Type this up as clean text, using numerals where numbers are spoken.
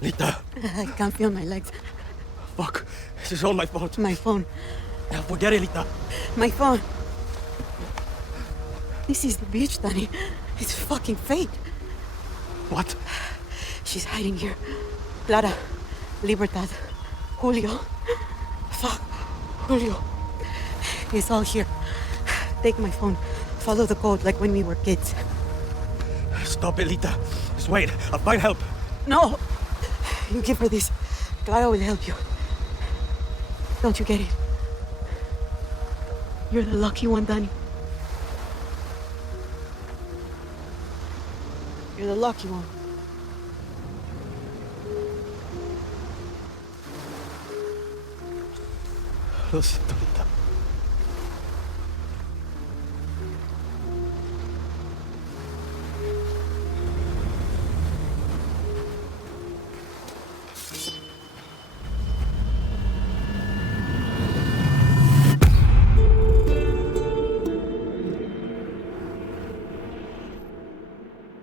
Lita. I can't feel my legs. Fuck. This is all my fault. My phone. Now forget it, Lita. My phone. This is the beach, Danny. It's fucking fake. What? She's hiding here. Clara. Libertad. Julio. Fuck. Julio. It's all here. Take my phone. Follow the code like when we were kids. Stop it, Lita. Just wait. I'll find help. No! You give her this. Clara will help you. Don't you get it? You're the lucky one, Danny. You're the lucky one. Lo siento, Lita.